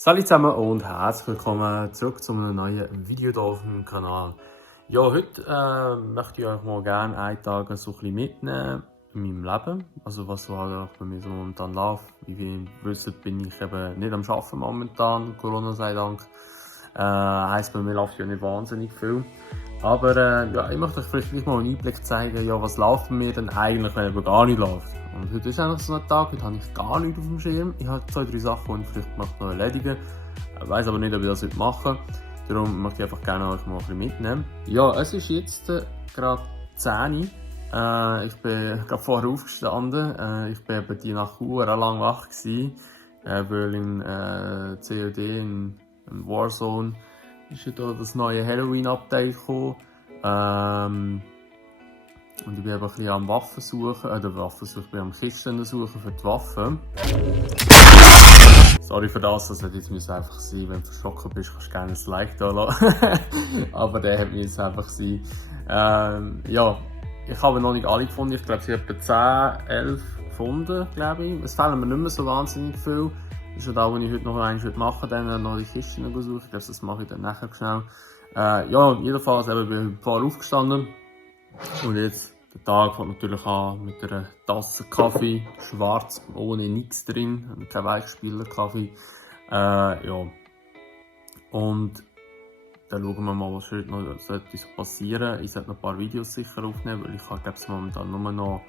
Salut zusammen und herzlich willkommen zurück zu einem neuen Video hier auf dem Kanal. Ja, heute möchte ich euch mal gerne einen Tag so ein bisschen mitnehmen in meinem Leben. Also was so halt bei mir so momentan läuft. Wie ihr wisst, bin ich eben nicht am Arbeiten momentan, Corona sei Dank. Heisst, bei mir läuft ja nicht wahnsinnig viel. Aber ja, ich möchte euch vielleicht mal einen Einblick zeigen, ja, was läuft bei mir denn eigentlich, wenn eben gar nicht läuft. Und heute ist eigentlich so ein Tag, heute habe ich gar nichts auf dem Schirm. Ich habe 2-3 Sachen, die ich vielleicht noch erledigen möchte. Ich weiss aber nicht, ob ich das heute mache. Darum möchte ich einfach gerne euch mal ein bisschen mitnehmen. Ja, es ist jetzt gerade 10 Uhr. Ich bin gerade vorher aufgestanden. Ich bin eben die Nacht lang wach gewesen. Weil im COD, in Warzone, ist ja da das neue Halloween-Update gekommen. Und ich bin eben ein bisschen am Waffen suchen, ich bin am Kisten suchen für die Waffen. Sorry für das hätte jetzt einfach sein, wenn du verschrocken bist, kannst du gerne ein Like da lassen. Aber der hat mir jetzt einfach sein. Ja, ich habe noch nicht alle gefunden, ich glaube, ich habe etwa 10, 11 gefunden, glaube ich. Es fehlen mir nicht mehr so wahnsinnig viel. Das ist ja da, was ich heute noch einmal machen würde, dann noch die Kisten suchen. Ich glaube, das mache ich dann nachher schnell. Ja, jedenfalls bin ich ein paar aufgestanden. Und jetzt, der Tag fängt natürlich an mit einer Tasse Kaffee, schwarz, ohne nichts drin, kein Weichspieler-Kaffee. Ja. Und dann schauen wir mal, was heute noch so passieren. Ich sollte noch ein paar Videos sicher aufnehmen, weil ich habe, glaube ich, momentan nur noch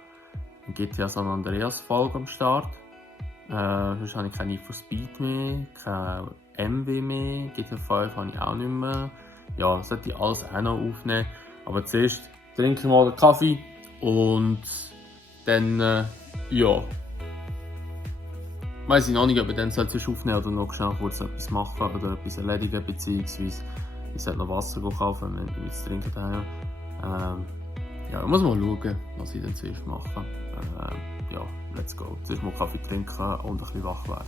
eine GTA San Andreas Folge am Start. Sonst habe ich keine Need for Speed mehr, kein MW mehr, GTA 5 habe ich auch nicht mehr. Ja, das sollte ich alles auch noch aufnehmen. Aber zuerst trinke ich mal den Kaffee und dann, ja. Weiss ich noch nicht, ob ich dann aufnehmen oder noch schnell kurz etwas machen oder etwas erledigen, beziehungsweise ich sollte noch Wasser kaufen, wenn ich jetzt trinken daheim. Ja, ich muss mal schauen, was ich dann zuerst mache. Ja, let's go. Zuerst mal Kaffee trinken und ein bisschen wach werden.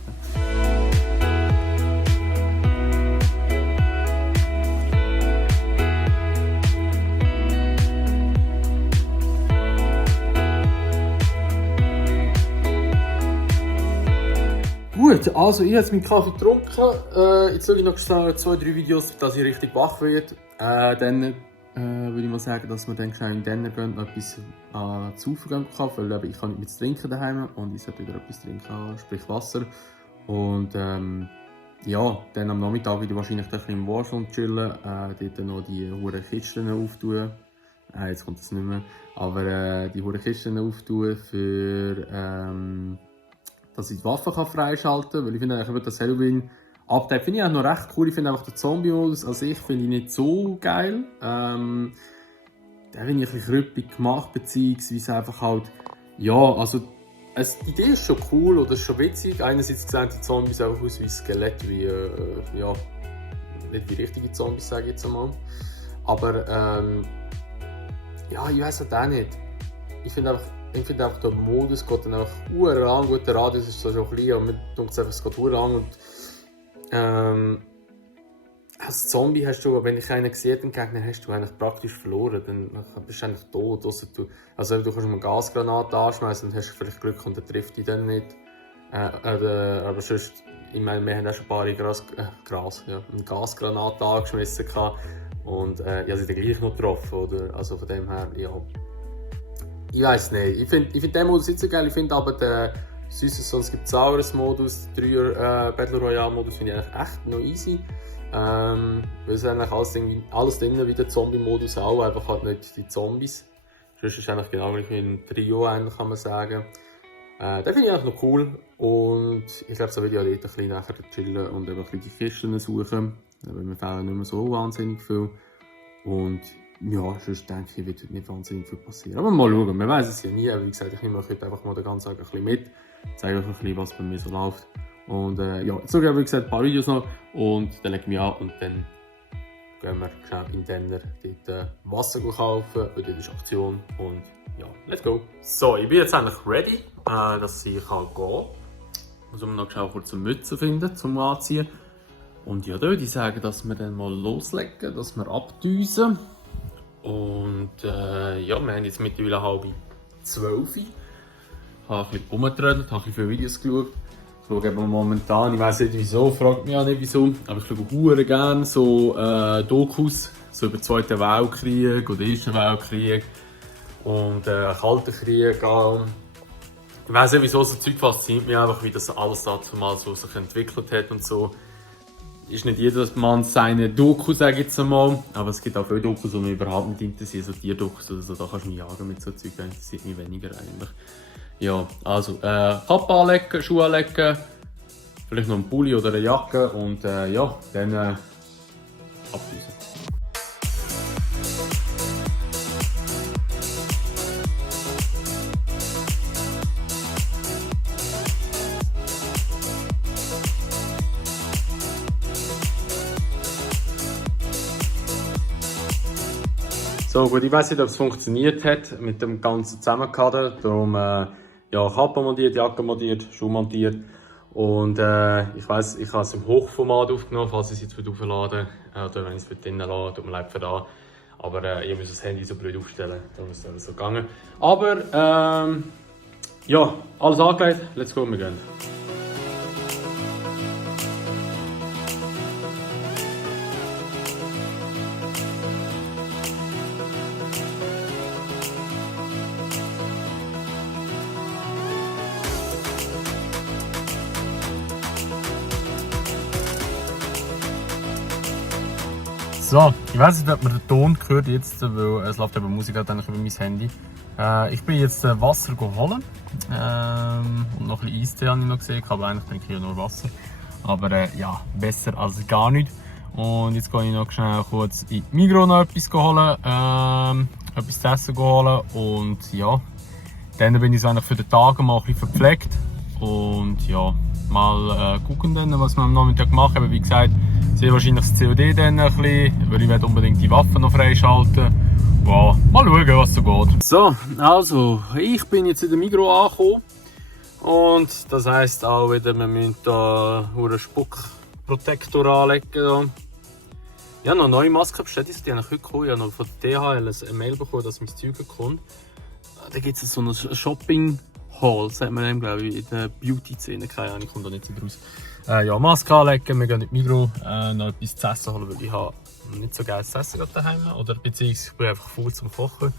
Gut, also ich habe jetzt meinen Kaffee getrunken. Jetzt schaue ich noch schnell 2-3 Videos, dass ich richtig wach werde. Dann würde ich mal sagen, dass wir dann schnell in den Denner gehen, noch etwas zu saufen kaufen, weil ich kann nicht mit trinken daheim und ich sollte wieder etwas trinken, sprich Wasser. Und ja, dann am Nachmittag wieder wahrscheinlich ein bisschen im Warzone chillen, dort noch die hohen Kisten auftun. Jetzt kommt das nicht mehr. Aber die hohen Kisten auftun für dass ich die Waffen freischalten kann, weil ich finde eigentlich das Halloween-Update finde ich auch noch recht cool. Ich finde einfach den Zombie-Modus an sich finde ich nicht so geil. Den finde ich ein bisschen krüppig gemacht, beziehungsweise einfach halt, ja, also die Idee ist schon cool oder ist schon witzig. Einerseits sehen die Zombies auch aus wie Skelett, wie, ja, nicht wie richtige Zombies, sage ich jetzt einmal. Aber, ja, ich weiß halt auch nicht. Ich finde einfach, der Modus geht dann einfach lang. Gut, der Radius ist so schon klein, aber mir denkt einfach, es geht lang. Und als Zombie hast du, wenn dich einer sieht, den Gegner, hast du eigentlich praktisch verloren. Dann bist du eigentlich tot. Also du kannst eine Gasgranate anschmeißen und hast vielleicht Glück und der trifft dich dann nicht. Aber sonst, ich meine, wir haben auch schon ein paar eine Gasgranate angeschmissen und ich habe sie dann gleich noch getroffen. Oder? Also von dem her, ja. Ich weiss nicht. Ich finde den Modus nicht so geil. Ich finde aber den es gibt sauberes Modus, 3er Battle Royale Modus finde ich eigentlich echt noch easy. Weil es eigentlich alles drin wie der Zombie-Modus auch, einfach halt nicht die Zombies. Das ist eigentlich genau wie ein Trio, kann man sagen. Den finde ich eigentlich noch cool. Und ich glaube, so will ich auch dort ein bisschen nachher chillen und ein bisschen die Kisten suchen. Weil mir fehlen nicht mehr so wahnsinnig viel. Und ja, sonst denke ich, wird nicht wahnsinnig viel passieren. Aber mal schauen, man weiß es ja nie. Aber wie gesagt, ich nehme euch heute einfach mal den ganzen Tag ein bisschen mit. Zeige euch ein bisschen, was bei mir so läuft. Und ja, jetzt schaue ich wie gesagt ein paar Videos noch. Und dann lege ich mich an und dann gehen wir schnell in den Denner dort Wasser kaufen. Weil dort ist Aktion. Und ja, let's go. So, ich bin jetzt eigentlich ready, dass ich gehen kann. Also wir noch schnell kurz eine Mütze finden zum Anziehen. Und ja, da würde ich sagen, dass wir dann mal loslegen, dass wir abdüsen. Und ja, wir haben jetzt mittlerweile 11:30. Ich habe ein bisschen rumgetrödelt, habe ein bisschen viele Videos geschaut. schaue eben momentan, ich weiss nicht wieso, fragt mich auch nicht wieso, aber ich schaue hure gerne so Dokus, so über den Zweiten Weltkrieg oder den Ersten Weltkrieg und Kalten Krieg. Ich weiss nicht wieso, so Zeug fasziniert mich einfach, wie das alles dazu mal so sich entwickelt hat und so. Ist nicht jeder Mann seine Doku, sage ich jetzt einmal, aber es gibt auch viele Dokus, die mich überhaupt nicht interessieren, so Tierdokus oder so, da kannst du mich jagen mit so Zeug, das interessiert mich weniger eigentlich. Ja, also Kappe anlegen, Schuhe anlegen, vielleicht noch einen Pulli oder eine Jacke und ja, dann abdüsen. So gut, ich weiss nicht, ob es funktioniert hat mit dem ganzen Zusammenkader. Darum ja, Kappe montiert, Jacke montiert, Schuhe montiert. Und ich weiss, ich habe es im Hochformat aufgenommen, falls ich es jetzt aufladen oder wenn ich es drinnen lasse, tut mir leid für da. Aber ich muss das Handy so blöd aufstellen, darum ist es so gegangen. Aber ja, alles angelegt, let's go, wir gehen. So, ich weiss nicht, ob man den Ton hört jetzt, weil es läuft eben Musik halt über mein Handy. Ich bin jetzt Wasser holen und noch ein bisschen Eistee habe ich noch gesehen, aber eigentlich trinke ich hier nur Wasser. Aber ja, besser als gar nicht. Und jetzt gehe ich noch schnell kurz in Migros noch etwas holen, etwas zu essen holen und ja, dann bin ich so eigentlich für den Tag mal ein bisschen verpflegt und ja, mal gucken dann, was wir am Nachmittag machen. Wie gesagt, sehr wahrscheinlich das COD dann ein bisschen, weil ich unbedingt die Waffen noch freischalten. Wow, mal schauen, was so geht. So, also, ich bin jetzt in der Migros angekommen. Und das heisst auch wieder, wir müssen hier einen Spuckprotektor anlegen. Ich habe noch eine neue Maske bestellt, die habe ich heute bekommen. Ich habe noch von der DHL eine Mail bekommen, dass mein Zeug kommt. Da gibt es so eine Shopping-Hall, sagt man dem, glaube ich, in der Beauty-Szene. Keine Ahnung, ich komme da nicht so raus. Ja, Maske anlegen, wir gehen in die Migros, noch etwas zu essen holen, weil ich habe nicht so geiles Essen daheim. Oder beziehungsweise ich bin einfach faul zum Kochen.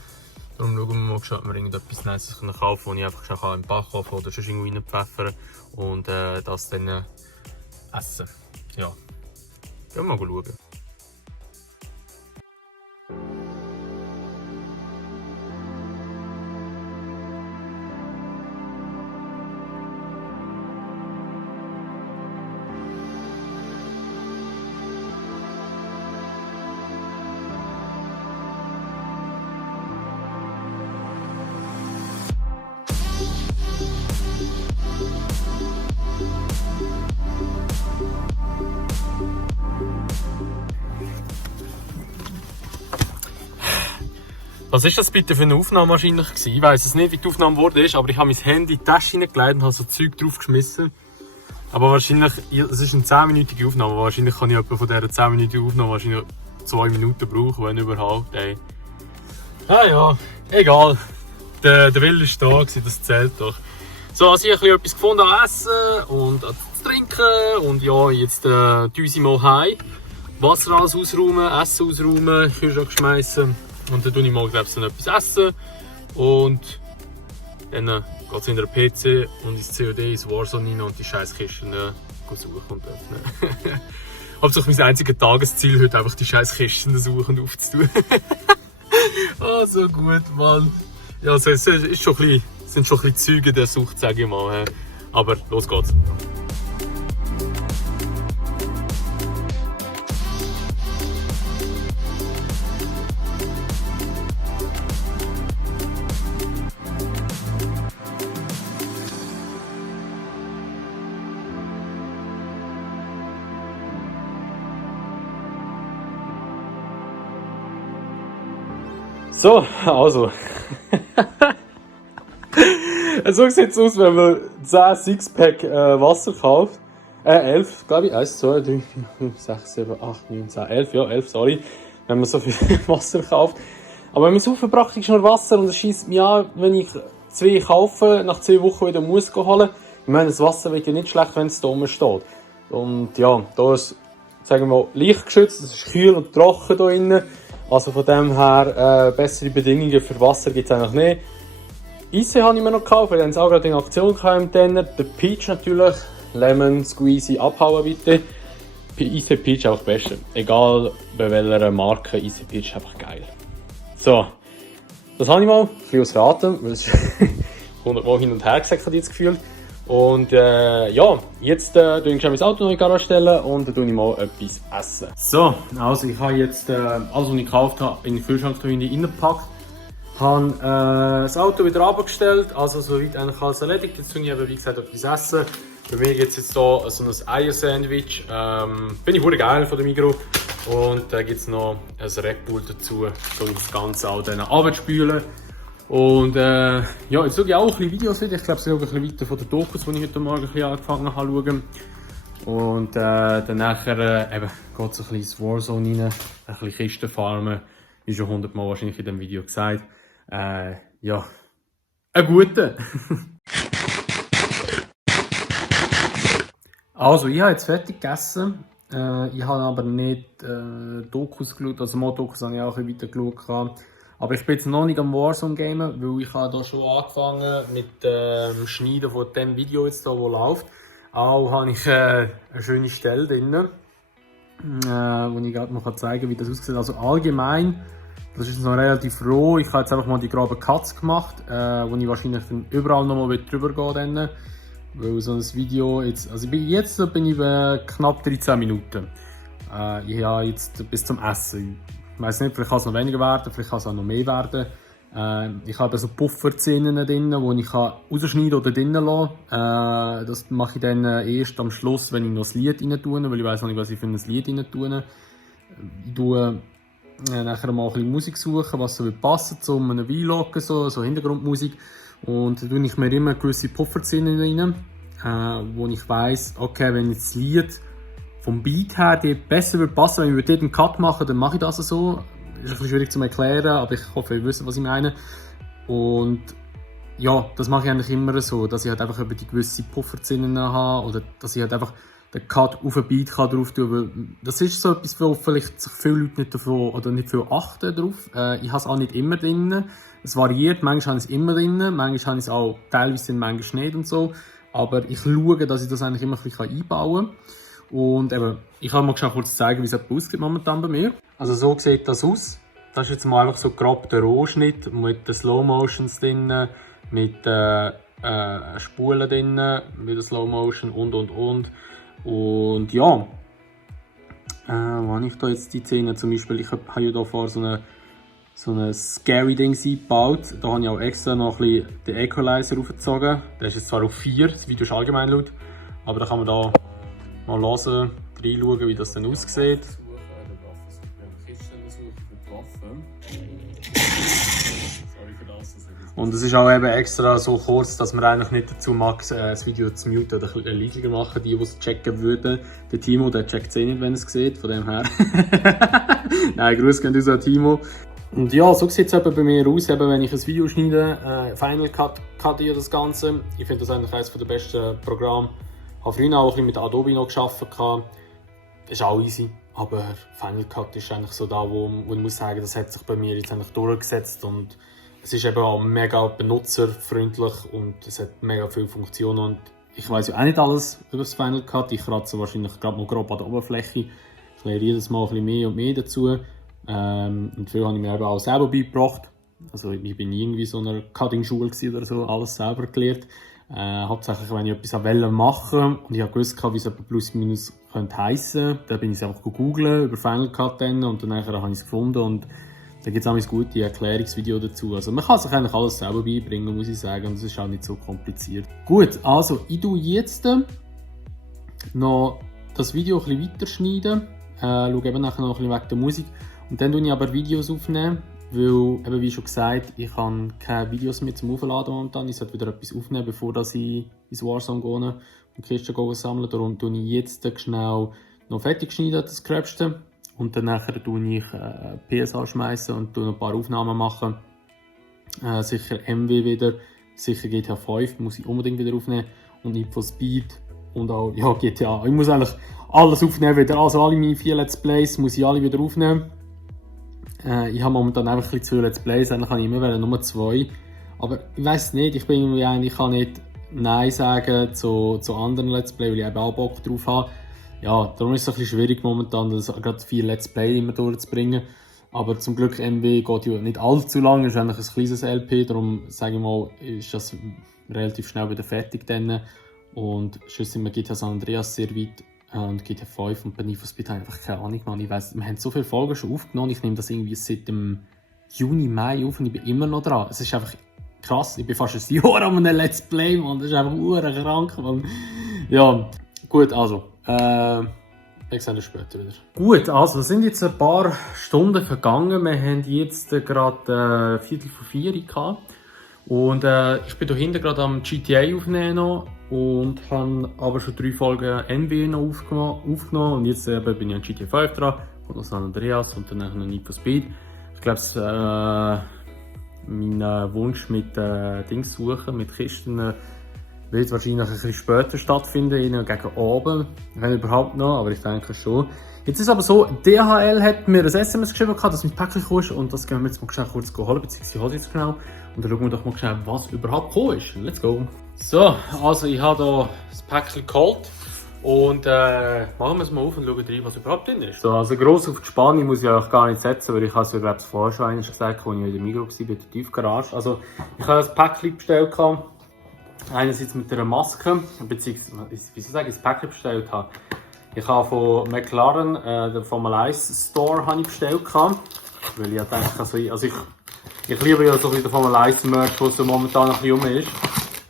Darum schauen wir mal, ob wir irgendetwas Nices kaufen kann, das ich einfach schon im Backofen oder sonst irgendwo reinpfeffern und das dann essen. Ja, gehen wir mal schauen. Was ist das bitte für eine Aufnahme wahrscheinlich gewesen? Ich weiss es nicht, wie die Aufnahme wurde, aber ich habe mein Handy in die Tasche hineingelegt und habe so Zeug draufgeschmissen. Aber wahrscheinlich, es ist eine 10-minütige Aufnahme, wahrscheinlich kann ich etwa von dieser 10-minütigen Aufnahme wahrscheinlich 2 Minuten brauchen, wenn überhaupt. Ey. Ah ja, egal. Der Wille ist da gewesen, das zählt doch. So, also ich habe etwas gefunden an Essen und zu trinken und ja, jetzt düse mal heim. Wasser alles ausräumen, Essen ausräumen, Kühlschrank schmeißen. Und dann tue ich mal, glaube ich, etwas essen. Und dann geht es in den PC und ins COD, ins Warzone rein und die scheiß Kisten suchen und öffnen. Hauptsächlich mein einziges Tagesziel heute einfach die scheiß Kisten suchen und aufzutun. Oh, so gut, Mann. Ja, also, es ist schon ein bisschen, sind schon ein bisschen Züge der Sucht, sage ich mal. Aber los geht's. So, also. So sieht es aus, wenn man 10 Sixpack Wasser kauft. 11, glaube ich. 1, 2, 3, 4, 5, 6, 7, 8, 9, 10, 11. Ja, 11, sorry. Wenn man so viel Wasser kauft. Aber wir saufen praktisch nur Wasser und es scheisst mich an, wenn ich 2 kaufe, nach 2 Wochen wieder muss holen. Ich meine, das Wasser wird ja nicht schlecht, wenn es da oben steht. Und ja, da ist, sagen wir mal, lichtgeschützt, es ist kühl und trocken hier innen. Also von dem her, bessere Bedingungen für Wasser gibt es eigentlich nicht. Eis habe ich mir noch gekauft, weil wir haben es auch gerade in Aktion im Tenner. Der Peach natürlich, Lemon Squeezy abhauen bitte. Easy Peach ist auch das Beste. Egal bei welcher Marke, Easy Peach ist einfach geil. So, das habe ich mal, ein bisschen aus Raten, weil es 100 Mal hin und her gesagt, habe ich jetzt gefühlt. Und ja, jetzt tue ich mein Auto noch in die Garage stellen und dann tue ich mal etwas essen. So, also ich habe jetzt alles, was ich gekauft habe, in den Kühlschrank reingepackt. Ich habe das Auto wieder abgestellt, also soweit eigentlich alles erledigt. Jetzt tue ich eben, wie gesagt, etwas essen. Bei mir gibt es jetzt hier so ein Eier-Sandwich. Bin ich verdammt geil von der Migros. Und da gibt es noch ein Red Bull dazu, so das Ganze auch dann abspülen. Und ja, jetzt schaue ich auch ein bisschen Videos wieder. Ich glaube, es ist auch ein bisschen weiter von den Dokus, die ich heute Morgen ein bisschen angefangen habe zu schauen. Und dann nachher eben geht es ein bisschen ins Warzone rein, ein bisschen Kisten farmen, wie schon 100 Mal wahrscheinlich in diesem Video gesagt. Ja, ein guter. Also, ich habe jetzt fertig gegessen. Ich habe aber nicht Dokus geschaut, also mal Dokus habe ich auch ein bisschen weiter geschaut. Aber ich bin jetzt noch nicht am Warzone gamen, weil ich habe da schon angefangen mit dem Schneiden von dem Video jetzt da, wo läuft. Auch habe ich eine schöne Stelle drin, wo ich gerade noch zeigen kann, wie das aussieht. Also allgemein, das ist noch relativ roh. Ich habe jetzt einfach mal die graben Cuts gemacht, wo ich wahrscheinlich dann überall noch mal drüber gehen will. Weil so ein Video jetzt, also jetzt bin ich bei knapp 13 Minuten. Ich habe jetzt bis zum Essen. Ich weiss nicht, vielleicht kann es noch weniger werden, vielleicht kann es auch noch mehr werden. Ich habe so Pufferszenen drin, die ich rausschneiden oder drinnen lassen kann. Das mache ich dann erst am Schluss, wenn ich noch das Lied rein tue, weil ich weiss noch nicht, was ich für ein Lied rein tue. Ich tue nachher mal ein bisschen Musik suchen, was so passen zu einem Vlog, so Hintergrundmusik. Und dann tue ich mir immer gewisse Pufferszenen rein, wo ich weiss, okay, wenn jetzt das Lied vom Beat her besser wird passen, wenn ich dort einen Cut mache, dann mache ich das so. Ist ein bisschen schwierig zu erklären, aber ich hoffe, ihr wisst, was ich meine. Und ja, das mache ich eigentlich immer so, dass ich halt einfach über die gewisse Pufferszenen habe oder dass ich halt einfach den Cut auf einen Beat drauf tun kann, weil das ist so etwas, wo vielleicht sich viele Leute nicht davon oder nicht viel achten drauf. Ich habe es auch nicht immer drin. Es variiert, manchmal habe ich es immer drin, manchmal habe ich es auch teilweise manchmal nicht und so. Aber ich schaue, dass ich das eigentlich immer ein bisschen einbauen kann. Und eben, ich kann mal kurz zeigen, wie es aussieht momentan bei mir. Also so sieht das aus. Das ist jetzt mal einfach so grob der Rohschnitt mit den Slow Motions drin, mit Spulen drin, mit der Slow Motion und. Und ja, wenn ich da jetzt die Szene zum Beispiel, ich habe ja da vor so eine scary Ding eingebaut. Da habe ich auch extra noch ein bisschen den Equalizer aufgezogen. Der ist jetzt zwar auf 4, das Video ist allgemein laut, aber da kann man da mal hören, reinschauen, wie das dann aussieht. Und es ist auch eben extra so kurz, dass man eigentlich nicht dazu mag, das Video zu muten oder ein bisschen leiser machen. Die es checken würden. Der Timo, der checkt es eh nicht, wenn er es sieht, von dem her. Nein, Grüße gehen raus an Timo. Und ja, so sieht es eben bei mir aus, eben wenn ich ein Video schneide, Final Cut ich das Ganze. Ich finde das eigentlich eines der besten Programme. Ich habe früher auch ein bisschen mit Adobe noch gearbeitet. Das ist auch easy. Aber Final Cut ist eigentlich so da, wo ich muss sagen, das hat sich bei mir jetzt eigentlich durchgesetzt. Und es ist eben auch mega benutzerfreundlich und es hat mega viele Funktionen. Und ich weiss ja auch nicht alles über das Final Cut. Ich kratze wahrscheinlich gerade mal grob an der Oberfläche. Ich lerne jedes Mal ein bisschen mehr und mehr dazu. Und viel habe ich mir eben auch selber beigebracht. Also ich bin nie irgendwie so einer Cutting-Schule oder so, alles selber gelernt. Hauptsächlich, wenn ich etwas machen wollte und ich habe gewusst, wie es plus minus heissen könnte, dann bin ich es einfach gegoogelt über Final Cut und dann habe ich es gefunden und da gibt es auch ein gutes Erklärungsvideo dazu. Also man kann sich eigentlich alles selber beibringen, muss ich sagen, und es ist auch nicht so kompliziert. Gut, also ich tue jetzt noch das Video ein bisschen weiterschneiden, schaue eben nachher noch ein bisschen wegen der Musik und dann tue ich aber Videos aufnehmen. Weil, eben wie schon gesagt, ich habe keine Videos mehr zum Aufladen momentan. Ich sollte wieder etwas aufnehmen, bevor ich ins Warzone gehe und Kisten sammeln. Darum tue ich jetzt schnell noch fertig schneiden, das Gröbste. Und dann nachher tue ich PS anschmeißen und tue noch ein paar Aufnahmen machen. Sicher MW wieder, sicher GTA 5 muss ich unbedingt wieder aufnehmen. und Need for Speed und auch ja, GTA. Ich muss eigentlich alles aufnehmen wieder, also alle meine 4 Let's Plays muss ich alle wieder aufnehmen. Ich habe momentan einfach ein bisschen 2 Let's Plays, eigentlich kann ich immer nur 2. Aber ich weiß nicht, ich bin irgendwie ich kann nicht Nein sagen zu anderen Let's Plays, weil ich eben auch Bock drauf habe. Ja, darum ist es ein bisschen schwierig momentan, das gerade 4 Let's Play immer durchzubringen. Aber zum Glück MW geht ja nicht allzu lang, ist eigentlich ein kleines LP, darum sage ich mal, ist das relativ schnell wieder fertig dann. Und schon sind wir GTA San Andreas sehr weit und GTA 5 und bei Need for Speed habe ich einfach keine Ahnung, Mann. Ich weiss, wir haben so viele Folgen schon aufgenommen, ich nehme das irgendwie seit dem Juni, Mai auf und ich bin immer noch dran. Es ist einfach krass, ich bin fast ein Jahr an einem Let's Play, Mann. Das ist einfach krank, Mann. Ja, gut, also, ich sehe das später wieder. Gut, also es sind jetzt ein paar Stunden vergangen. Wir haben jetzt gerade 3:45 gehabt. Und ich bin hier hinten gerade am GTA aufnehmen noch und habe aber schon 3 Folgen NW noch aufgenommen. Und jetzt bin ich an GTA 5 dran, und noch San Andreas und dann noch Need for Speed. Ich glaube, mein Wunsch mit Dings suchen, mit Kisten, wird wahrscheinlich ein bisschen später stattfinden, gegen Abend, wenn überhaupt noch, aber ich denke schon. Jetzt ist es aber so, DHL hat mir ein SMS geschrieben, dass mein Päckchen gekommen ist und das gehen wir jetzt mal schnell kurz holen, beziehungsweise ich hole es jetzt schnell. Und dann schauen wir doch mal schnell, was überhaupt gekommen ist. Let's go! So, also ich habe hier das Päckchen geholt und machen wir es mal auf und schauen rein, was überhaupt drin ist. So, also gross auf die Spannung muss ich euch gar nicht setzen, weil ich habe es ja glaube ich vorher schon einmal gesagt, als ich in der Migros war, bei der Tiefgarage. Also ich habe das Päckchen bestellt. Einerseits mit einer Maske, beziehungsweise, wie soll ich sagen, das Päckchen bestellt habe. Ich habe von McLaren, den Formel 1 Store, habe ich bestellt. Weil ich denke, also ich liebe ja so ein bisschen den Formel 1 Merch, der so momentan ein bisschen rum ist.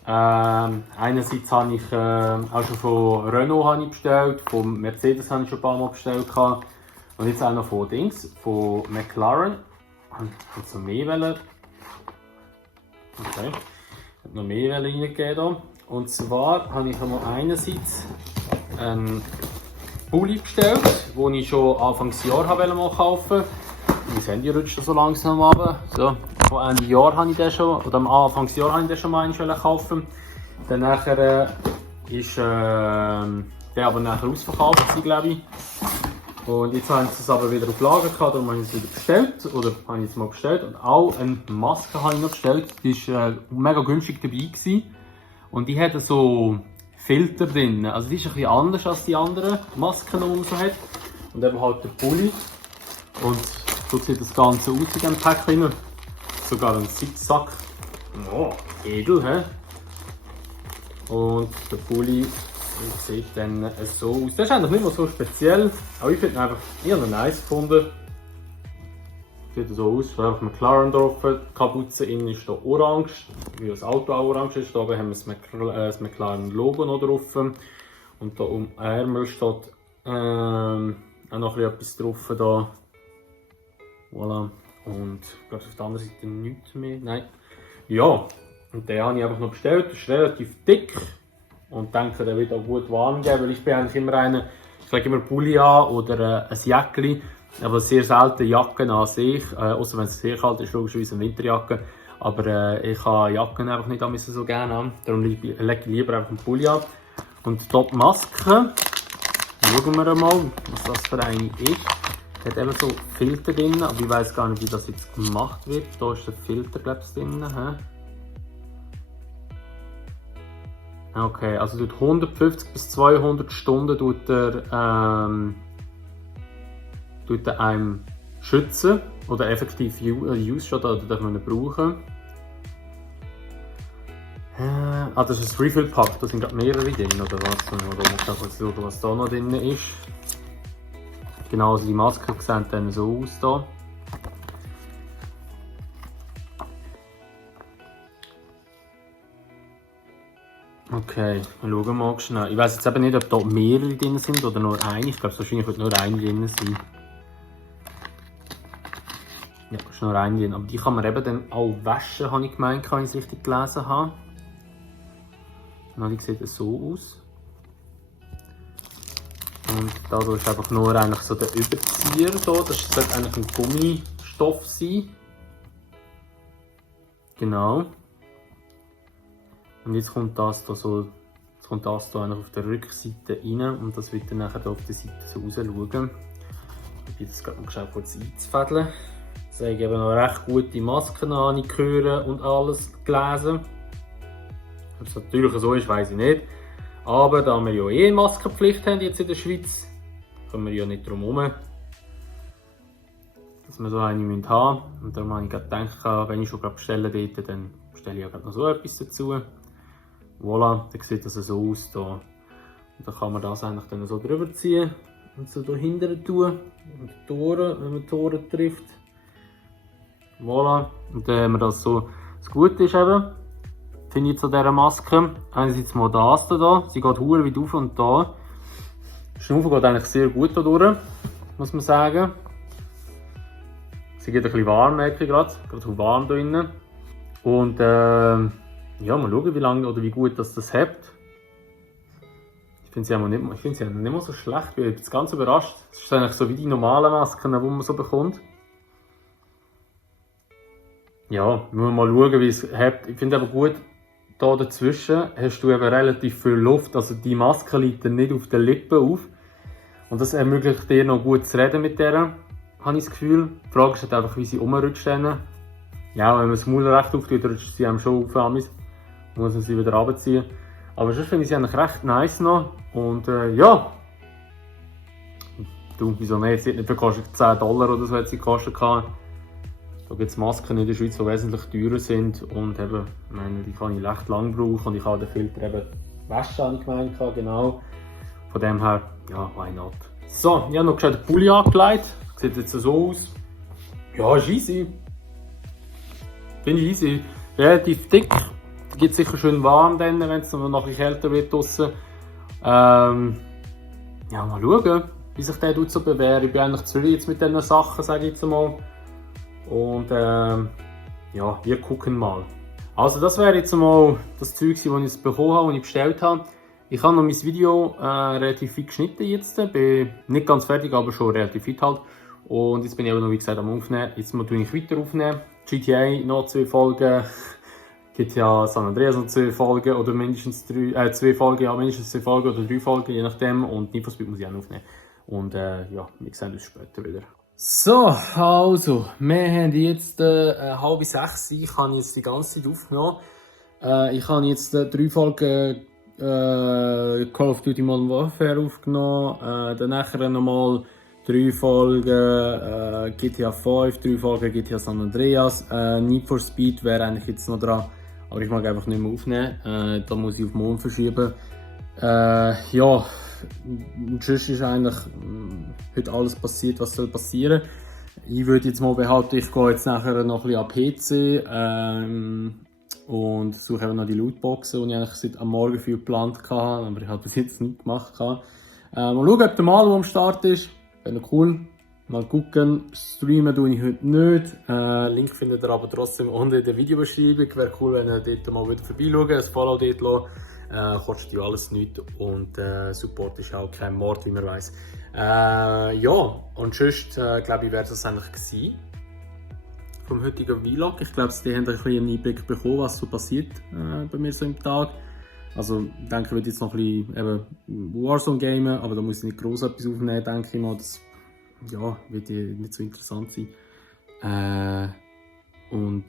Einerseits habe ich auch schon von Renault habe ich bestellt, von Mercedes habe ich schon ein paar Mal bestellt. Und jetzt auch noch von McLaren. Ich so mehr wollen. Okay. Ich habe noch mehr reingegeben. Und zwar habe ich einerseits einen Pulli bestellt, den ich schon Anfangsjahr mal kaufen wollte. Mein Handy rutscht so langsam runter. So, vor Ende Jahr habe ich den schon, oder am Anfangsjahr habe ich den schon mal kaufen. Dann nachher ist der aber nachher ausverkauft, glaube ich. Und jetzt haben sie es aber wieder auf Lager gehabt, darum habe ich es wieder bestellt. Oder habe ich es mal bestellt. Und auch eine Maske habe ich noch bestellt. Die war mega günstig dabei gewesen. Und die hat so Filter drin. Also die ist ein bisschen anders als die anderen Masken, die man so hat. Und eben halt der Pulli. Und so sieht das Ganze aus in diesem Päckchen. Sogar ein Zickzack. Oh, edel, hä? Und der Pulli sieht dann so aus. Das ist eigentlich nicht mehr so speziell, aber ich finde ihn einfach nice gefunden. Sieht so aus, da ist McLaren drauf, die Kapuze innen ist hier orange, wie das Auto auch orange ist. Da oben haben wir das McLaren Logo noch drauf. Und da um Ärmel steht auch noch etwas drauf. Da. Voilà. Und ich glaube auf der anderen Seite nichts mehr. Nein. Ja, und den habe ich einfach noch bestellt. Das ist relativ dick. Und denke, der wird auch gut warm geben, weil ich bin eigentlich immer einer, ich lege immer einen Pulli an oder ein Jäckchen, aber sehr selten Jacken an sich, außer wenn es sehr kalt ist, logischerweise eine Winterjacke. Aber ich habe Jacken einfach nicht so gerne an, darum lege ich lieber einfach einen Pulli an. Und dort die Maske, schauen wir mal, was das für eine ist. Die hat eben so Filter drin, aber ich weiß gar nicht, wie das jetzt gemacht wird. Da ist der Filter, glaube ich, drin. Okay, also 150 bis 200 Stunden tut er einem schützen oder effektiv use schon, da darf man ihn brauchen. Das ist ein Refill-Pack, da sind gerade mehrere drin, oder was? Oder muss ich kurz schauen, was da noch drin ist. Genau, also die Maske sehen dann so aus da. Okay, dann schauen wir mal schnell. Ich weiss jetzt eben nicht, ob da mehrere drin sind oder nur eine. Ich glaube, wahrscheinlich wird nur eine drin sein. Ja, ist nur eine drin. Aber die kann man eben dann auch waschen, habe ich gemeint, wenn ich es richtig gelesen habe. Die sieht so aus. Und da ist einfach nur eigentlich so der Überzieher hier. Das sollte eigentlich ein Gummistoff sein. Genau. Und jetzt kommt das da so Jetzt kommt das hier auf der Rückseite rein und das wird dann nachher hier auf der Seite so raus schauen. Ich bin das gerade mal kurz einzufädeln. Es sind eben noch recht gute Masken an, ich höre und alles gelesen. Ob es natürlich so ist, weiss ich nicht. Aber da wir ja eh Maskenpflicht haben jetzt in der Schweiz, können wir ja nicht drum herum, dass wir so eine haben müssen. Und darum habe ich gedacht, wenn ich schon bestelle dort, dann bestelle ich auch noch so etwas dazu. Voilà, dann sieht das so aus hier. Und dann kann man das eigentlich dann so drüber ziehen und so hier hinten tun. Und die Tore, wenn man die Tore trifft. Voilà, und dann haben wir das so. Das Gute ist eben, finde ich zu dieser Maske, einerseits mal das hier, sie geht hure weit auf und da. Das Schnaufen geht eigentlich sehr gut hier durch, muss man sagen. Sie geht ein bisschen warm, merke ich gerade so warm hier drin. Und ja, mal schauen, wie lange oder wie gut das hebt. Ich finde sie nicht mal so schlecht, ich bin jetzt ganz überrascht. Es ist eigentlich so wie die normalen Masken, die man so bekommt. Ja, müssen wir mal schauen, wie es hebt. Ich finde aber gut, da dazwischen hast du eben relativ viel Luft, also die Maske liegt dann nicht auf den Lippen auf. Und das ermöglicht dir noch gut zu reden mit der, habe ich das Gefühl. Die Frage ist halt einfach, wie sie rumrutscht. Ja, wenn man das Maul recht auftut, rutscht sie einem schon auf. Muss man sie wieder runterziehen. Aber sonst finde ich sie eigentlich recht nice noch. Und ja. Du, wieso nicht? Sie hat nicht gekostet $10 oder so, hat sie gekostet. Da gibt es Masken in der Schweiz, die wesentlich teurer sind. Und eben, ich meine, die kann ich recht lang brauchen. Und ich kann den Filter eben waschen, habe ich gemeint. Genau. Von dem her, ja, why not? So, ich habe noch den Pulli angelegt. Sieht jetzt so aus. Ja, ist easy. Finde ich easy. Relativ dick. Gibt sicher schön warm, wenn es noch ein bisschen kälter wird draussen. Ja, mal schauen, wie sich der so bewährt. Ich bin eigentlich zufrieden jetzt mit diesen Sachen, sage ich jetzt mal. Und ja, wir gucken mal. Also das wäre jetzt mal das Zeug, das ich jetzt bekommen habe, das ich bestellt habe. Ich habe noch mein Video relativ fit geschnitten jetzt. Bin nicht ganz fertig, aber schon relativ fit halt. Und jetzt bin ich eben noch, wie gesagt, am Aufnehmen. Jetzt muss ich weiter aufnehmen. GTA noch 2 Folgen. GTA San Andreas noch 2 Folgen oder mindestens 2 Folgen, ja, mindestens 2 Folgen oder 3 Folgen, je nachdem. Und Need for Speed muss ich auch noch aufnehmen. Und ja, wir sehen uns später wieder. So, also, wir haben jetzt 5:30. Ich habe jetzt die ganze Zeit aufgenommen. Ich habe jetzt 3 Folgen Call of Duty Modern Warfare aufgenommen. Dann nachher nochmal 3 Folgen GTA 5, 3 Folgen GTA San Andreas. Need for Speed wäre eigentlich jetzt noch dran, aber ich mag einfach nicht mehr aufnehmen. Da muss ich auf morgen verschieben. Ja, sonst ist eigentlich heute alles passiert, was soll passieren. Ich würde jetzt mal behaupten, ich gehe jetzt nachher noch ein bisschen an PC und suche eben noch die Lootboxen, die ich eigentlich seit am Morgen viel geplant hatte, aber ich habe bis jetzt nicht gemacht. Mal schauen, ob der Mal, der am Start ist. Wäre cool. Mal gucken. Streamen tue ich heute nicht. Link findet ihr aber trotzdem unten in der Videobeschreibung. Wäre cool, wenn ihr dort mal wieder vorbeischaut. Ein Follow dort lassen. Kostet ja alles nichts. Und Support ist auch kein Mord, wie man weiss. Ja, und sonst glaube ich, wäre das eigentlich gewesen vom heutigen Vlog. Ich glaube, die haben ein einen Einblick bekommen, was so passiert bei mir so im Tag. Also, ich denke, ich werde jetzt noch ein bisschen eben Warzone gamen, aber da muss ich nicht gross etwas aufnehmen, denke ich mal. Das ja, wird nicht so interessant sein. Und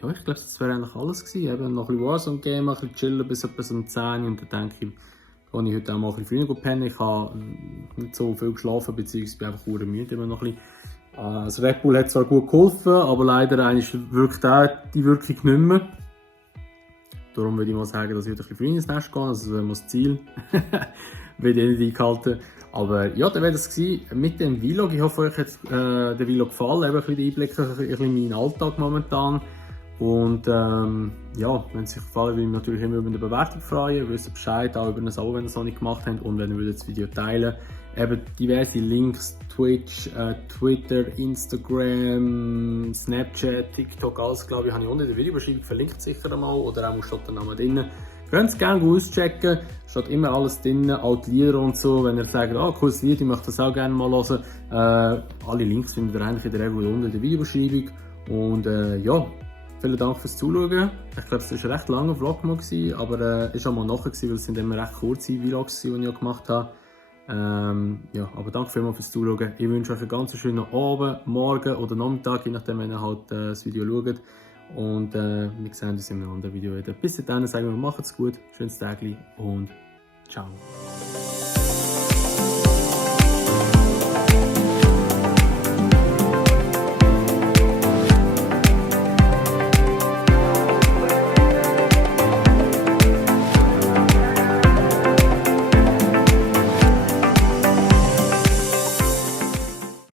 ja, ich glaube, das wäre eigentlich alles gewesen. Eben noch ein bisschen Warzone gamen, ein bisschen chillen bis etwa um 10 Uhr und dann denke ich, kann ich heute auch mal ein bisschen früher pennen. Ich habe nicht so viel geschlafen, beziehungsweise bin einfach müde immer noch ein bisschen. Das Red Bull hat zwar gut geholfen, aber leider wirkt auch die Wirkung nicht mehr. Darum würde ich mal sagen, dass ich heute ein bisschen früh ins Nest gehe. Das wäre mal das Ziel. Wird eh nicht eingehalten. Aber ja, dann wäre das gewesen mit dem Vlog. Ich hoffe, euch hat der Vlog gefallen. Eben ein bisschen Einblick, ein bisschen meinen Alltag momentan. Und ja, wenn es euch gefallen würde ich mich natürlich immer über eine Bewertung freuen. Ihr wisst Bescheid, auch über ein Abo, wenn ihr es noch nicht gemacht habt. Und wenn ihr das Video teilen würdet. Eben diverse Links, Twitch, Twitter, Instagram, Snapchat, TikTok, alles glaube ich, habe ich unten in der Videobeschreibung verlinkt sicher einmal. Oder auch steht der Name drin. Könnt es gerne auschecken, steht immer alles drin, auch die Lieder und so. Wenn ihr sagt, cooles Lied, ich möchte das auch gerne mal hören. Alle Links findet ihr eigentlich in der Regel unten in der Videobeschreibung. Und ja, vielen Dank fürs Zuschauen. Ich glaube, es war ein recht langer Vlog mal, aber es war auch mal nachher, weil es sind immer recht kurze Vlogs, die ich gemacht habe. Ja, aber danke vielmals fürs Zuschauen. Ich wünsche euch einen ganz schönen Abend, Morgen oder Nachmittag, je nachdem, wenn ihr halt das Video schaut. Und wir sehen uns in einem anderen Video wieder. Bis dahin sagen wir, macht's gut, schönes Tag und ciao.